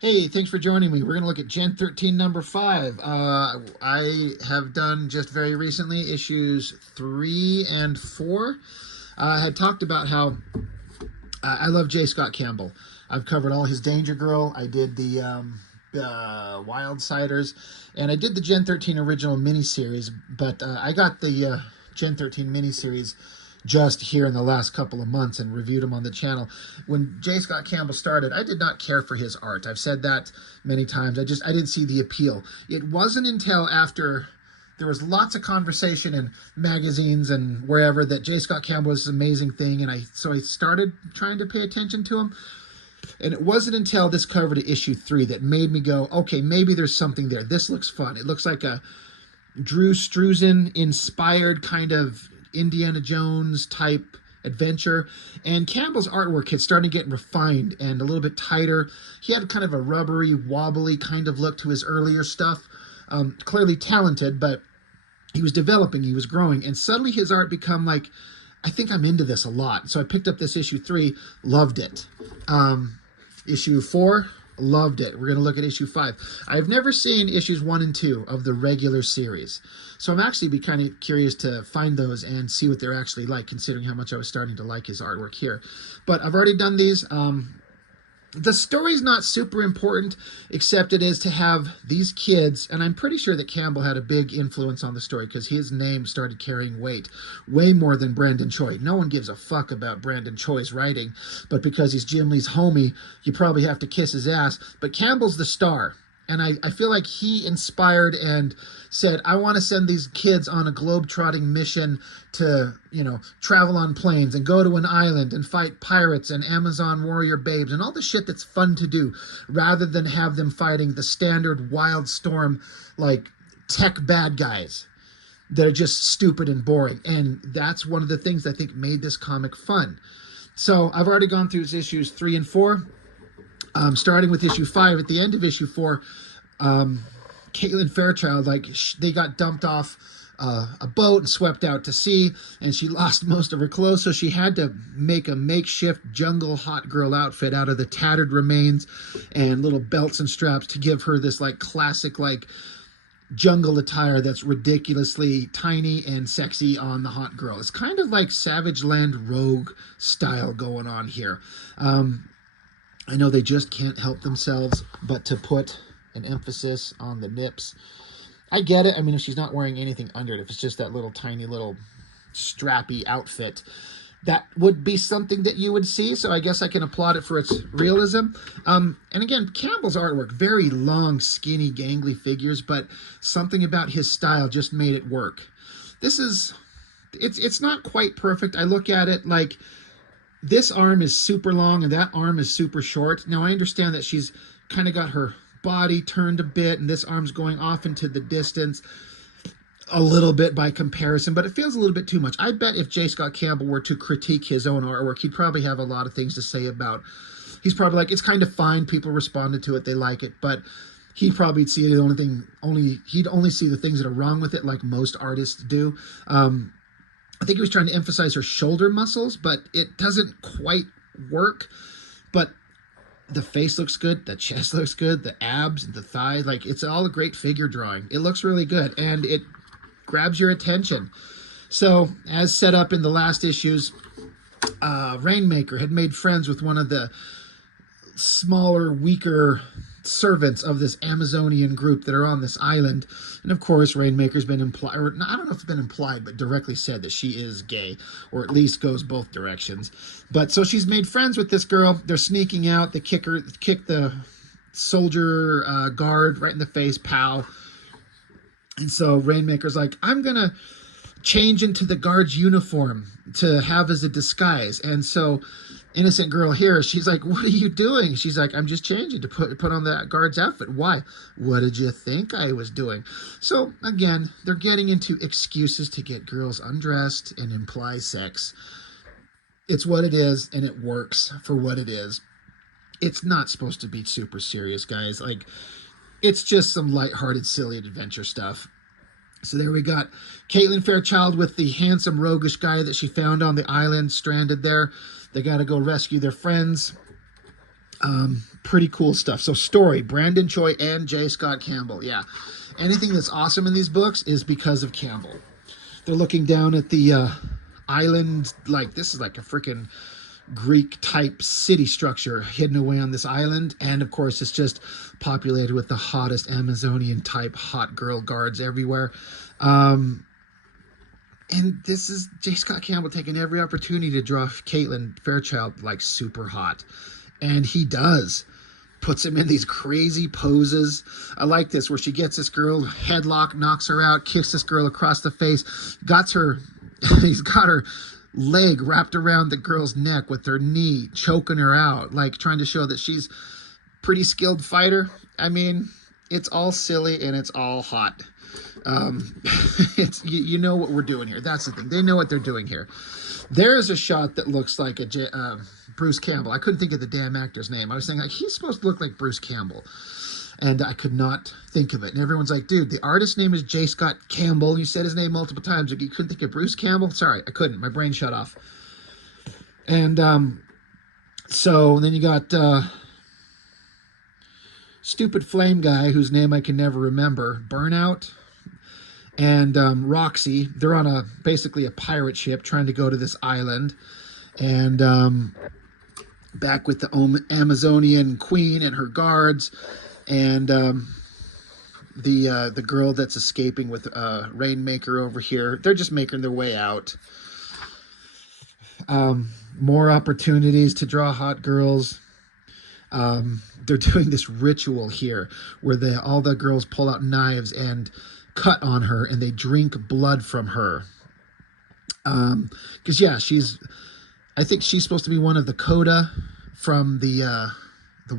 Hey, thanks for joining me. We're going to look at Gen-13 number 5. I have done just very recently issues 3 and 4. I had talked about how I love J. Scott Campbell. I've covered all his Danger Girl. I did the Wildsiders, and I did the Gen-13 original miniseries, but I got the Gen-13 miniseries just here in the last couple of months and reviewed him on the channel. When J. Scott Campbell started, I did not care for his art. I've said that many times. I didn't see the appeal. It wasn't until after there was lots of conversation in magazines and wherever that J. Scott Campbell was this amazing thing, and so I started trying to pay attention to him. And it wasn't until this cover to issue 3 that made me go, okay, maybe there's something there. This looks fun. It looks like a Drew Struzan inspired kind of Indiana Jones type adventure, and Campbell's artwork had started getting refined and a little bit tighter. He had kind of a rubbery, wobbly kind of look to his earlier stuff. Clearly talented, but he was developing, he was growing, and suddenly his art become like, I think I'm into this a lot. So I picked up this issue 3, loved it. Issue 4, loved it. We're going to look at issue 5. I've never seen issues 1 and 2 of the regular series, so I'm actually be kind of curious to find those and see what they're actually like, considering how much I was starting to like his artwork here. But I've already done these. The story's not super important, except it is to have these kids, and I'm pretty sure that Campbell had a big influence on the story because his name started carrying weight, way more than Brandon Choi. No one gives a fuck about Brandon Choi's writing, but because he's Jim Lee's homie, you probably have to kiss his ass. But Campbell's the star, and I feel like he inspired and said, I want to send these kids on a globe-trotting mission to, travel on planes and go to an island and fight pirates and Amazon warrior babes and all the shit that's fun to do, rather than have them fighting the standard Wildstorm, like, tech bad guys that are just stupid and boring. And that's one of the things I think made this comic fun. So I've already gone through issues 3 and 4. Starting with issue 5, at the end of issue 4, Caitlin Fairchild, they got dumped off a boat and swept out to sea, and she lost most of her clothes, so she had to make a makeshift jungle hot girl outfit out of the tattered remains and little belts and straps to give her this classic jungle attire that's ridiculously tiny and sexy on the hot girl. It's kind of like Savage Land Rogue style going on here. I know they just can't help themselves but to put an emphasis on the nips. I get it. I mean, if she's not wearing anything under it, if it's just that little tiny little strappy outfit, that would be something that you would see. So I guess I can applaud it for its realism. And again, Campbell's artwork, very long, skinny, gangly figures, but something about his style just made it work. It's not quite perfect. I look at it like, this arm is super long and that arm is super short. Now, I understand that she's kind of got her body turned a bit and this arm's going off into the distance a little bit by comparison, but it feels a little bit too much. I bet if J. Scott Campbell were to critique his own artwork, he'd probably have a lot of things to say about. He's probably like, it's kind of fine. People responded to it. They like it, but he'd probably see he'd only see the things that are wrong with it, like most artists do. I think he was trying to emphasize her shoulder muscles, but it doesn't quite work. But the face looks good, the chest looks good, the abs, the thighs, it's all a great figure drawing. It looks really good, and it grabs your attention. So, as set up in the last issues, Rainmaker had made friends with one of the smaller, weaker servants of this Amazonian group that are on this island. And of course, Rainmaker's been implied, or I don't know if it's been implied, but directly said that she is gay, or at least goes both directions. But so she's made friends with this girl. They're sneaking out. They kick the soldier guard right in the face, pow. And so Rainmaker's like, I'm gonna change into the guard's uniform to have as a disguise. And so innocent girl here, she's like, what are you doing? She's like, I'm just changing to put on that guard's outfit. Why? What did you think I was doing? So again, they're getting into excuses to get girls undressed and imply sex. It's what it is, and it works for what it is. It's not supposed to be super serious, guys. It's just some lighthearted, silly adventure stuff. So there we got Caitlin Fairchild with the handsome, roguish guy that she found on the island, stranded there. They got to go rescue their friends. Pretty cool stuff. So story, Brandon Choi and J. Scott Campbell. Yeah. Anything that's awesome in these books is because of Campbell. They're looking down at the island, like this is like a freaking Greek type city structure hidden away on this island. And of course, it's just populated with the hottest Amazonian type hot girl guards everywhere. And this is J. Scott Campbell taking every opportunity to draw Caitlin Fairchild like super hot. And he does. Puts him in these crazy poses. I like this, where she gets this girl, headlock, knocks her out, kicks this girl across the face, he's got her leg wrapped around the girl's neck with her knee, choking her out, like trying to show that she's pretty skilled fighter. I mean, it's all silly and it's all hot. It's you know what we're doing here. That's the thing. They know what they're doing here. There is a shot that looks like a Bruce Campbell. I couldn't think of the damn actor's name. I was saying, like, he's supposed to look like Bruce Campbell. And I could not think of it. And everyone's like, dude, the artist's name is J. Scott Campbell. You said his name multiple times. You couldn't think of Bruce Campbell? Sorry, I couldn't. My brain shut off. And so then you got stupid flame guy whose name I can never remember. Burnout. And Roxy. They're on basically a pirate ship trying to go to this island. And back with the Amazonian queen and her guards. And the girl that's escaping with Rainmaker over here. They're just making their way out. More opportunities to draw hot girls. They're doing this ritual here where all the girls pull out knives and cut on her, and they drink blood from her. Because yeah, I think she's supposed to be one of the Coda from the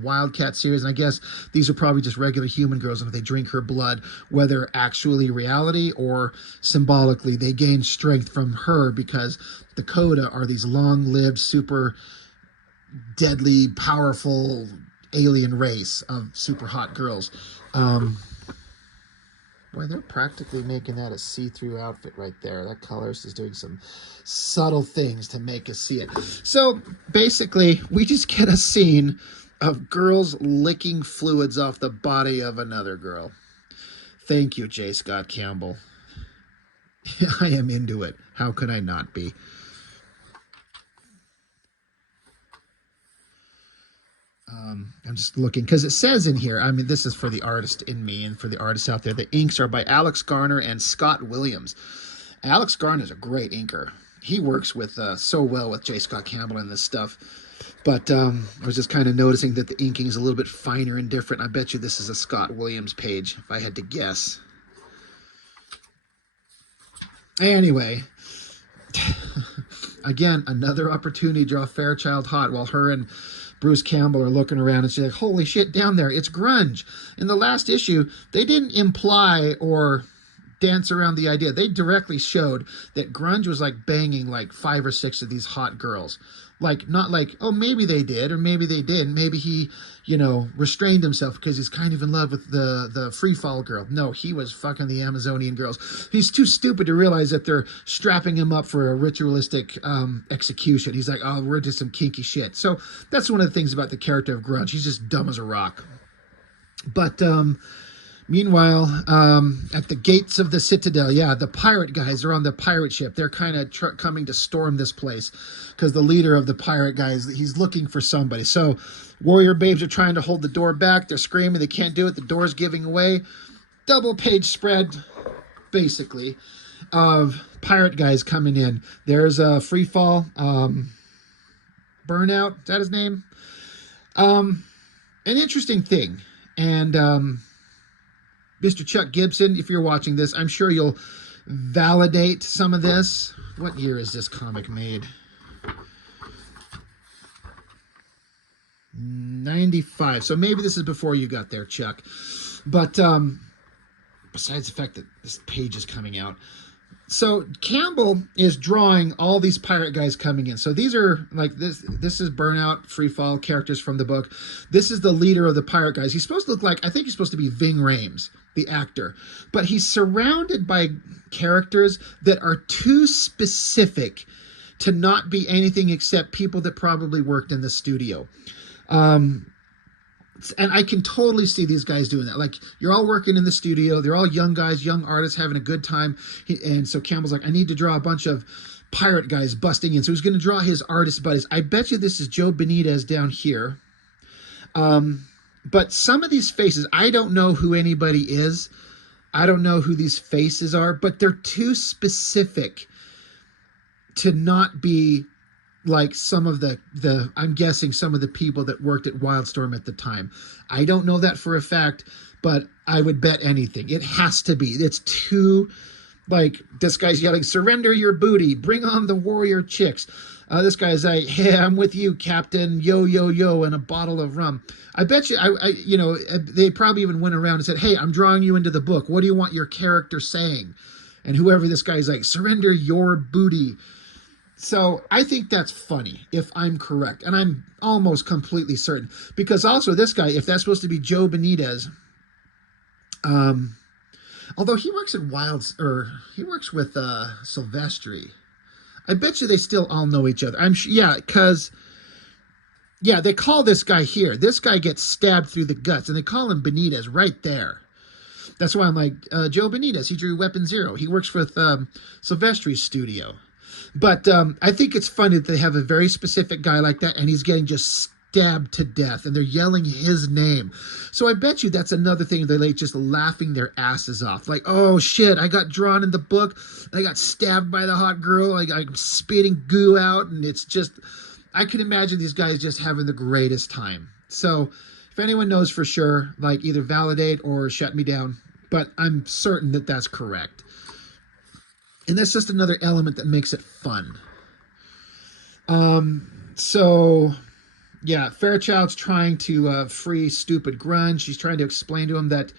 Wildcat series, and I guess these are probably just regular human girls, and if they drink her blood, whether actually reality or symbolically, they gain strength from her, because the Coda are these long-lived, super deadly, powerful alien race of super hot girls. Boy, they're practically making that a see-through outfit right there. That colorist is doing some subtle things to make us see it. So basically, we just get a scene of girls licking fluids off the body of another girl. Thank you, J. Scott Campbell. I am into it. How could I not be? I'm just looking, because it says in here, I mean, this is for the artist in me and for the artists out there, the inks are by Alex Garner and Scott Williams. Alex Garner is a great inker. He works with so well with J. Scott Campbell and this stuff. But I was just kind of noticing that the inking is a little bit finer and different. I bet you this is a Scott Williams page, if I had to guess. Anyway, again, another opportunity to draw Fairchild hot while her and Bruce Campbell are looking around, and she's like, holy shit, down there, it's grunge. In the last issue, they didn't imply or dance around the idea. They directly showed that grunge was like banging like 5 or 6 of these hot girls. Like, not like, oh, maybe they did, or maybe they didn't. Maybe he, restrained himself because he's kind of in love with the free fall girl. No, he was fucking the Amazonian girls. He's too stupid to realize that they're strapping him up for a ritualistic execution. He's like, oh, we're just some kinky shit. So that's one of the things about the character of grunge. He's just dumb as a rock. But meanwhile, at the gates of the Citadel, yeah, the pirate guys are on the pirate ship. They're kind of coming to storm this place because the leader of the pirate guys, he's looking for somebody. So warrior babes are trying to hold the door back. They're screaming. They can't do it. The door's giving away. Double page spread, basically, of pirate guys coming in. There's a free fall. Burnout, is that his name? An interesting thing. And Mr. Chuck Gibson, if you're watching this, I'm sure you'll validate some of this. What year is this comic made? 95. So maybe this is before you got there, Chuck. But besides the fact that this page is coming out. So Campbell is drawing all these pirate guys coming in. So these are like this is Burnout, Freefall characters from the book. This is the leader of the pirate guys. He's supposed to look like, I think he's supposed to be Ving Rhames, the actor. But he's surrounded by characters that are too specific to not be anything except people that probably worked in the studio. And I can totally see these guys doing that. Like, you're all working in the studio. They're all young guys, young artists having a good time. And so Campbell's like, I need to draw a bunch of pirate guys busting in. So he's going to draw his artist buddies. I bet you this is Joe Benitez down here. But some of these faces, I don't know who anybody is. I don't know who these faces are, but they're too specific to not be like some of the I'm guessing some of the people that worked at Wildstorm at the time. I don't know that for a fact, but I would bet anything. It has to be. It's too, like, this guy's yelling, surrender your booty, bring on the warrior chicks. This guy's like, hey, I'm with you, Captain, yo, yo, yo, and a bottle of rum. I bet you, they probably even went around and said, hey, I'm drawing you into the book. What do you want your character saying? And whoever this guy's like, surrender your booty. So I think that's funny, if I'm correct. And I'm almost completely certain. Because also this guy, if that's supposed to be Joe Benitez, although he works at he works with Silvestri. I bet you they still all know each other. I'm sure, yeah, because, yeah, they call this guy here. This guy gets stabbed through the guts, and they call him Benitez right there. That's why I'm like, Joe Benitez, he drew Weapon Zero. He works with Silvestri's studio. But I think it's funny that they have a very specific guy like that, and he's getting just stabbed to death, and they're yelling his name. So I bet you that's another thing. They're like just laughing their asses off. Like, oh, shit, I got drawn in the book. I got stabbed by the hot girl. I'm spitting goo out, and it's just, I can imagine these guys just having the greatest time. So if anyone knows for sure, like, either validate or shut me down. But I'm certain that that's correct. And that's just another element that makes it fun. So, yeah, Fairchild's trying to free stupid Grunge. She's trying to explain to him that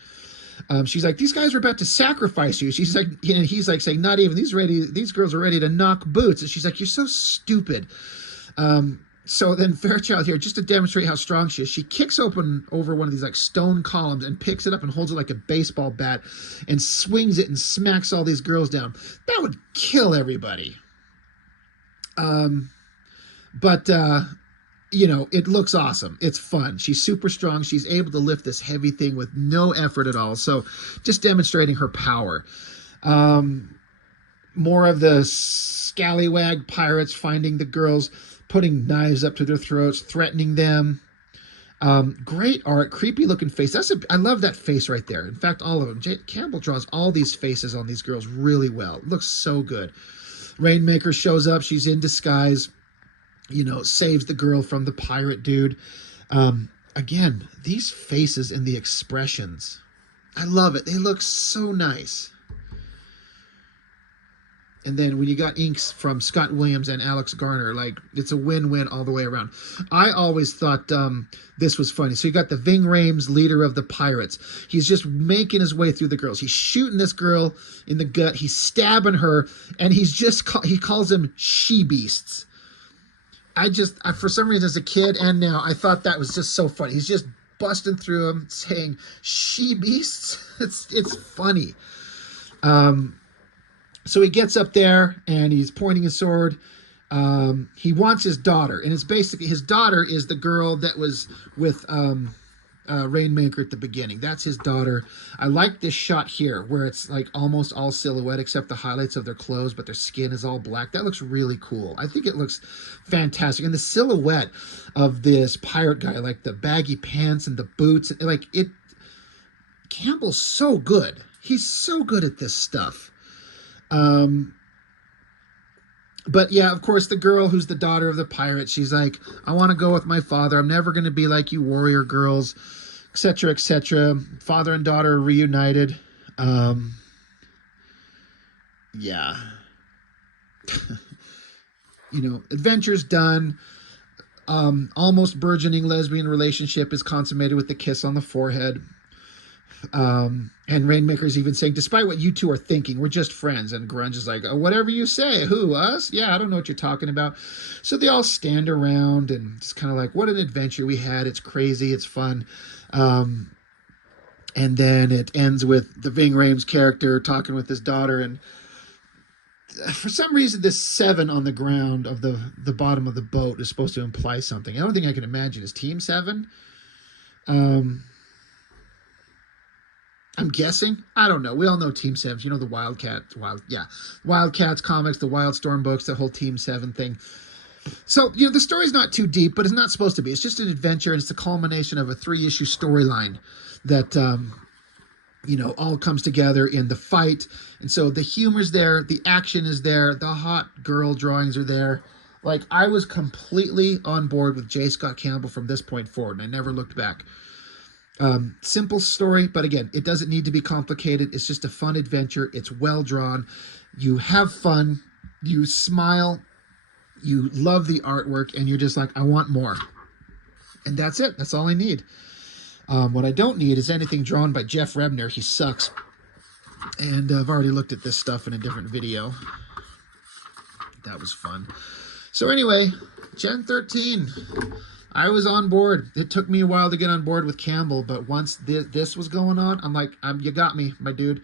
she's like, these guys are about to sacrifice you. She's like, and he's like saying, not even, these girls are ready to knock boots. And she's like, you're so stupid. So then Fairchild here, just to demonstrate how strong she is, she kicks over one of these like stone columns and picks it up and holds it like a baseball bat and swings it and smacks all these girls down. That would kill everybody. But it looks awesome. It's fun. She's super strong. She's able to lift this heavy thing with no effort at all. So just demonstrating her power. More of the scallywag pirates finding the girls, putting knives up to their throats, threatening them. Great art, creepy looking face. I love that face right there. In fact, all of them. Campbell draws all these faces on these girls really well. It looks so good. Rainmaker shows up. She's in disguise. Saves the girl from the pirate dude. Again, these faces and the expressions, I love it. They look so nice. And then when you got inks from Scott Williams and Alex Garner, like, it's a win-win all the way around. I always thought this was funny. So you got the Ving Rhames, leader of the pirates. He's just making his way through the girls. He's shooting this girl in the gut. He's stabbing her, and he calls them she-beasts. For some reason as a kid and now, I thought that was just so funny. He's just busting through them saying she-beasts. It's funny. So he gets up there and he's pointing his sword. He wants his daughter, and it's basically his daughter is the girl that was with Rainmaker at the beginning. That's his daughter. I like this shot here where it's like almost all silhouette except the highlights of their clothes, but their skin is all black. That looks really cool. I think it looks fantastic. And the silhouette of this pirate guy, like the baggy pants and the boots, like it. Campbell's so good. He's so good at this stuff. But yeah, of course, the girl who's the daughter of the pirate, she's like, I want to go with my father. I'm never going to be like you warrior girls, etc., etc. Father and daughter are reunited. Yeah. Adventure's done. Almost burgeoning lesbian relationship is consummated with the kiss on the forehead. And Rainmaker's even saying, despite what you two are thinking, we're just friends. And Grunge is like, oh, whatever you say. Who, us? Yeah, I don't know what you're talking about. So they all stand around and it's kind of like, what an adventure we had. It's crazy. It's fun. And then it ends with the Ving Rhames character talking with his daughter. And For some reason, this 7 on the ground of the bottom of the boat is supposed to imply something. The only thing I can imagine is Team 7. I'm guessing. I don't know. We all know Team 7. You know the Wildcats comics, the Wildstorm books, the whole Team 7 thing. So, the story's not too deep, but it's not supposed to be. It's just an adventure, and it's the culmination of a 3-issue storyline that, all comes together in the fight. And so the humor's there, the action is there, the hot girl drawings are there. Like, I was completely on board with J. Scott Campbell from this point forward, and I never looked back. Simple story, but again, it doesn't need to be complicated. It's just a fun adventure. It's well drawn. You have fun. You smile. You love the artwork, and you're just like, I want more. And that's it. That's all I need. What I don't need is anything drawn by Jeff Rebner. He sucks. And I've already looked at this stuff in a different video. That was fun. So anyway, Gen-13. I was on board. It took me a while to get on board with Campbell, but once this was going on, I'm like, you got me, my dude.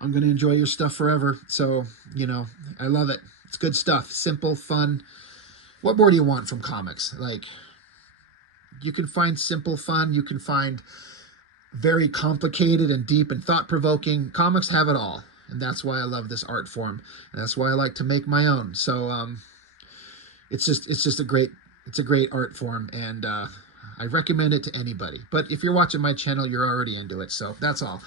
I'm going to enjoy your stuff forever. So, I love it. It's good stuff. Simple, fun. What more do you want from comics? Like, you can find simple fun. You can find very complicated and deep and thought-provoking. Comics have it all. And that's why I love this art form. And that's why I like to make my own. So, it's just a great art form, and I recommend it to anybody. But if you're watching my channel, you're already into it, so that's all.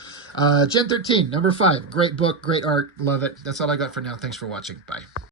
Gen 13, number 5. Great book, great art, love it. That's all I got for now. Thanks for watching. Bye.